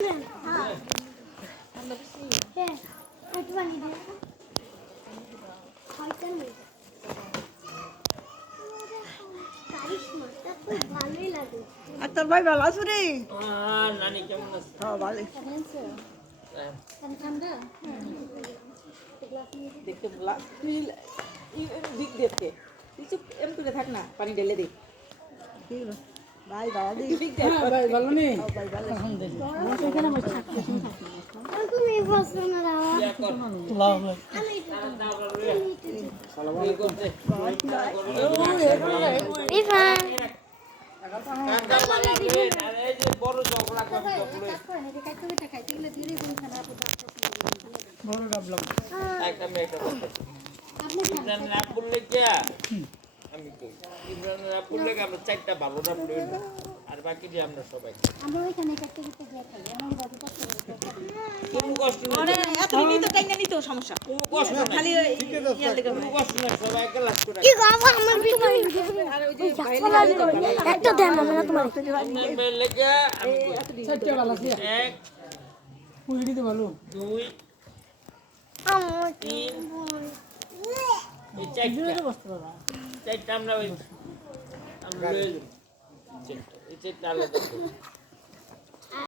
তোর ভাই ভালো আছো রে? নানি কেমন আছে? হ্যাঁ ভালো। দেখতে বলা তুই দিক দেখতে তুই চুপ এম করে থাক না পানি ঢেলে দে ভাই ভালো দি। ভাই ভালো নেই ভাই ভালো। তুমি বসো না দাও লাভ ভাই ইরফান বড় ডাবলাম ইমরানের আব্বুর লেগে আমি কই ইমরানের আব্বুর লেগে আমরা চারটা ভালো নাম লই না আর বাকি যে আমরা সবাই আমরা ওইখানে কাটতে কাটতে গিয়ে খাই আমার বাবু কষ্ট করে কোনো কষ্ট নেই মানে এত নিত টাইনা নিত সমস্যা কোনো কষ্ট নেই খালি ইয়া লেগে কোনো কষ্ট নেই সবাই ক্লাস করে কি বাবা আমার ভিডিও আর ওই যে ভাই একটা দেন না তোমার ইমরানের লেগে আমি কই চারটা ভালো আছে এক পুইড়ি তো ভালো 2 আমার 3 এই চারটা আমরা ওই আমরা লয়ে যাবো এই চারটা আলাদা